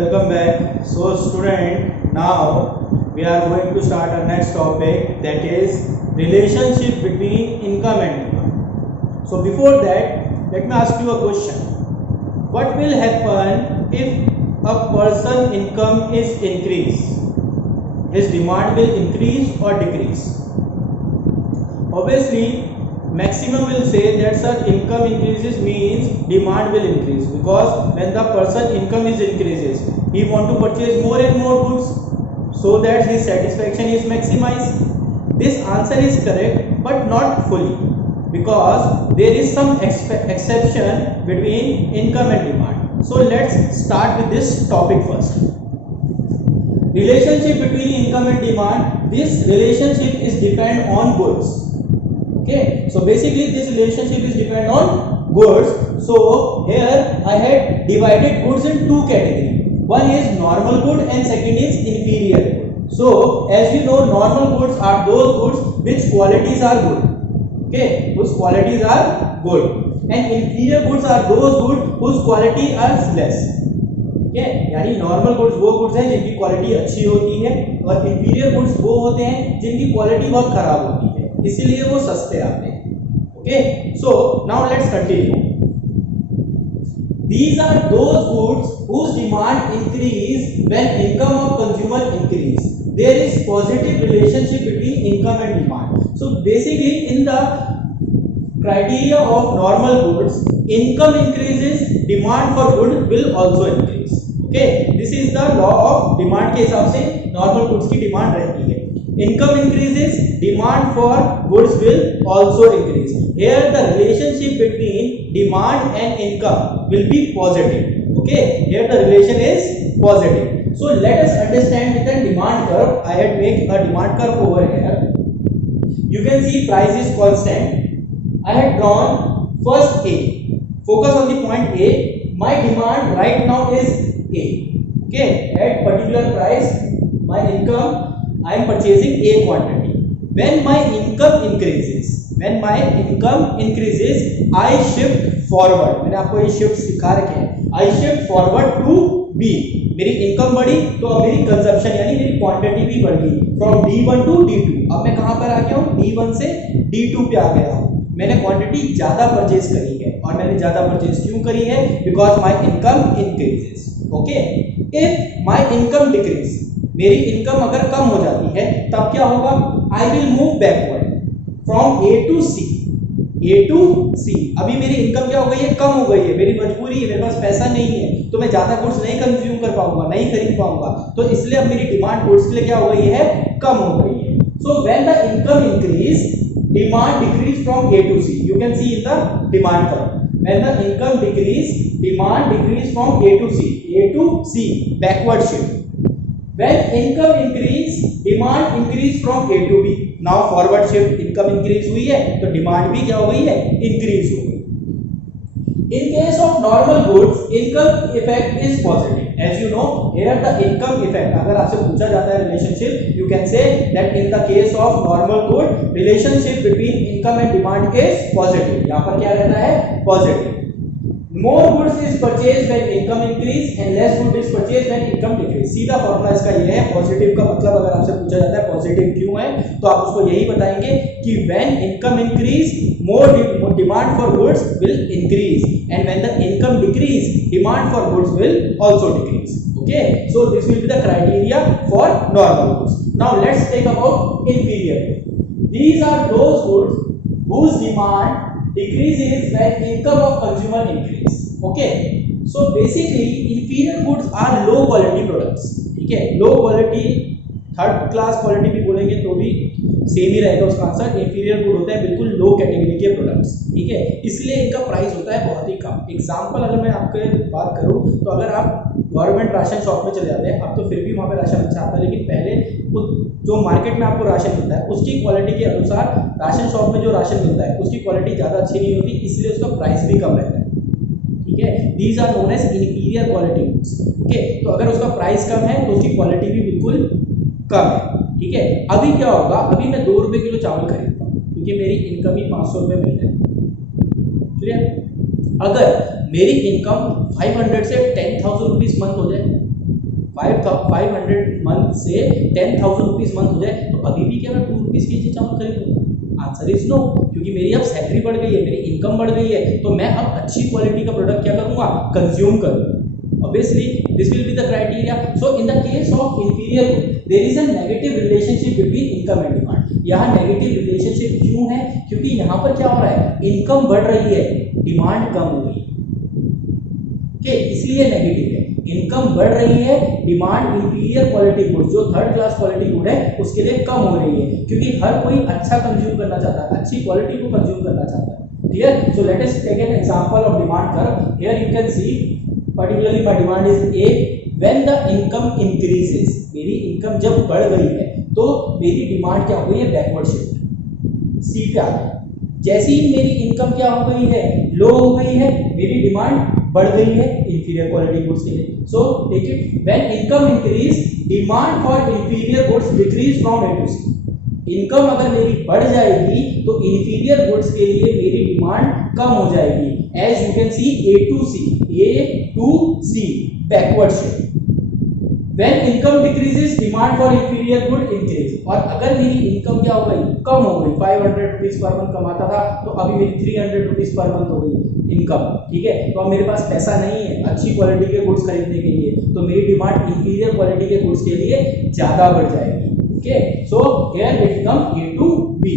welcome back. So student, now we are going to start our next topic, that is relationship between income and demand. So before that, let me ask you a question. What will happen if a person income is increased? His demand will increase or decrease? Obviously, maximum will say that sir, income increases means demand will increase, because when the person income is increases, he want to purchase more and more goods so that his satisfaction is maximized. This answer is correct, but not fully, because there is some exception between income and demand. So let's start with this topic first. Relationship between income and demand. This relationship is depend on goods. Okay, so basically this relationship is depend on goods. So here I had divided goods in two categories. One is normal good and second is inferior good. So as you know, normal goods are those goods which qualities are good. Okay, whose qualities are good, and inferior goods are those goods whose quality are less. Okay, यानी normal goods वो गुड्स हैं जिनकी क्वालिटी अच्छी होती है, और inferior goods वो होते हैं जिनकी क्वालिटी बहुत खराब होती है, इसीलिए वो सस्ते आते हैं. Okay, so now let's continue. These are those goods whose demand increase when income of consumer increase. There is positive relationship between income and demand. So basically in the criteria of normal goods, income increases, demand for good will also increase. Okay, this is the law of demand के हिसाब से normal goods की demand रहती है. Income increases, demand for goods will also increase. Here the relationship between demand and income will be positive. Okay, here the relation is positive. So let us understand with the demand curve. I had made a demand curve over here. You can see price is constant. I had drawn first A. Focus on the point A. My demand right now is A. Okay, at particular price, my income, I am purchasing A quantity. When my income increases, I shift forward. मैंने आपको ये शिफ्ट सिखा रखे हैं. I shift forward to B. मेरी इनकम बढ़ी तो अब मेरी कंजप्शन यानी मेरी क्वांटिटी भी बढ़ गई. From D1 to D2. अब मैं कहाँ पर आ गया हूँ? D1 से D2 पे आ गया हूँ. मैंने क्वांटिटी ज्यादा परचेज करी है, और मैंने ज्यादा परचेज क्यों करी है? Because my income increases. Okay, if my income decrease, मेरी इनकम अगर कम हो जाती है तब क्या होगा? I will move backward from A to C. अभी मेरी इनकम क्या हो गई है? कम हो गई है. मेरी मजबूरी है, मेरे पास पैसा नहीं है, तो मैं ज्यादा गुड्स नहीं कंज्यूम कर पाऊंगा, नहीं खरीद पाऊंगा, तो इसलिए अब मेरी डिमांड गुड्स के लिए क्या हो गई है? कम हो गई है. So when the income increase, demand decrease from A to C. You can see in the demand curve. When the income decrease, demand decrease from A to C. A to C, backward shift. When income increase, demand increase from A to B. Now forward shift, income increase हुई है तो demand भी क्या हो गई है? Increase हो गई. In case of normal goods, income effect is positive. As you know, here the income effect. अगर आपसे पूछा जाता है relationship, you can say that in the case of normal good, relationship between income and demand is positive. यहाँ पर क्या रहता है? Positive. More goods is purchased when income increase and less goods is purchased when income decrease. सीधा फॉर्मूला इसका ये है. पॉजिटिव का मतलब अगर आपसे पूछा जाता है पॉजिटिव क्यों है, तो आप उसको यही बताएंगे कि when income increase, more demand for goods will increase, and when the income decrease, demand for goods will also decrease. Okay, so this will be the criteria for normal goods. Now let's take about inferior goods. These are those goods whose demand decreases when income of consumer increase. Okay, so basically inferior goods are low quality products. ठीक है, low quality, third class quality भी बोलेंगे तो भी सेम ही रहेगा उसका answer. Inferior good होते हैं बिल्कुल लो कैटेगरी के प्रोडक्ट्स. ठीक है, इसलिए इनका प्राइस होता है बहुत ही कम. एग्जांपल अगर मैं आपके बात करूं तो अगर आप गवर्नमेंट राशन शॉप में चले जाते हैं, अब तो फिर भी वहाँ पे राशन अच्छा आता है, लेकिन पहले जो मार्केट में आपको राशन मिलता है उसकी क्वालिटी के अनुसार राशन शॉप में जो राशन मिलता है उसकी क्वालिटी ज़्यादा अच्छी नहीं होती, इसलिए उसका प्राइस भी कम रहता है. ठीक है, these are known as inferior quality goods. Okay, तो अगर उसका प्राइस कम है तो उसकी क्वालिटी भी बिल्कुल कम है. ठीक है, अभी क्या होगा? अभी मैं 2 रुपये किलो चावल खरीदता हूँ क्योंकि मेरी इनकम ही 500 रुपये महीने है. क्लियर? अगर मेरी इनकम 500 से 10,000 रुपीज मंथ हो जाए 500 मंथ से 10,000 रुपीज मंथ हो जाए तो अभी भी क्या मैं 2 रुपीज के चावल खरीदूंगा? आंसर इज नो, क्योंकि मेरी अब सैलरी बढ़ गई है, मेरी इनकम बढ़ गई है, तो मैं अब अच्छी क्वालिटी का प्रोडक्ट क्या करूंगा? कंज्यूम करूंगा। Obviously, this will be the criteria. So, in the case of inferior good, there is a negative relationship between income and demand. यहाँ नेगेटिव रिलेशनशिप क्यों है? क्योंकि यहाँ पर क्या हो रहा है? इनकम बढ़ रही है, डिमांड कम हो रही है, इसलिए नेगेटिव है। इनकम बढ़ रही है, डिमांड इंफीरियर क्वालिटी गुड, जो थर्ड क्लास क्वालिटी गुड है उसके लिए कम हो रही है, क्योंकि हर कोई अच्छा कंज्यूम करना चाहता है, अच्छी क्वालिटी को कंज्यूम करना चाहता है। Clear? So let us take an example of demand curve. Here you can see particularly my demand is A. When the income increases, मेरी इनकम जब बढ़ गई है तो मेरी डिमांड क्या हो गई है? बैकवर्ड शिफ्ट सी पे आ गई। जैसे ही मेरी इनकम क्या हो गई है? लो हो गई है, मेरी डिमांड बढ़ गई है इंफीरियर क्वालिटी गुड्स के लिए। So take it, when income increase, demand for inferior goods decrease from A to C। Income अगर मेरी बढ़ जाएगी तो इंफीरियर गुड्स के लिए मेरी डिमांड कम हो जाएगी। As you can see A to C backward shift. When income decreases, demand for inferior good increase. और अगर मेरी इनकम क्या हो गई? कम हो गई, 500 रुपीज पर मंथ कमाता था तो अभी मेरी 300 रुपीज पर मंथ हो गई इनकम। ठीक है, तो अब मेरे पास पैसा नहीं है अच्छी क्वालिटी के गुड्स खरीदने के लिए, तो मेरी डिमांड इंफीरियर क्वालिटी के गुड्स के लिए ज्यादा बढ़ जाएगी। Okay, so here it becomes A to B.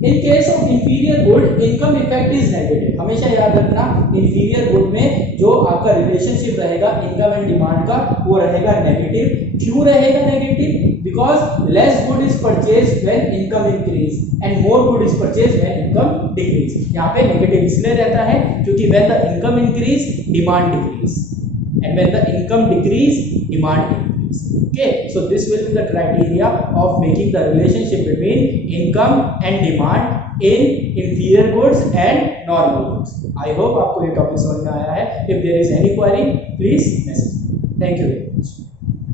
In case of inferior good, income effect is negative. हमेशा याद रखना, inferior good में जो आपका रिलेशनशिप रहेगा इनकम एंड डिमांड का, वो रहेगा नेगेटिव। क्यों रहेगा negative? Because less good is purchased when income increase and more good is purchased when income decrease. यहाँ पे नेगेटिव इसलिए रहता है क्योंकि when the income increase, demand decrease, and when the income decrease, demand increase. Okay, so this will be the criteria of making the relationship between income and demand in inferior goods and normal goods. I hope आपको ये टॉपिक समझ में आया है. If there is any query, please message me. Thank you very much.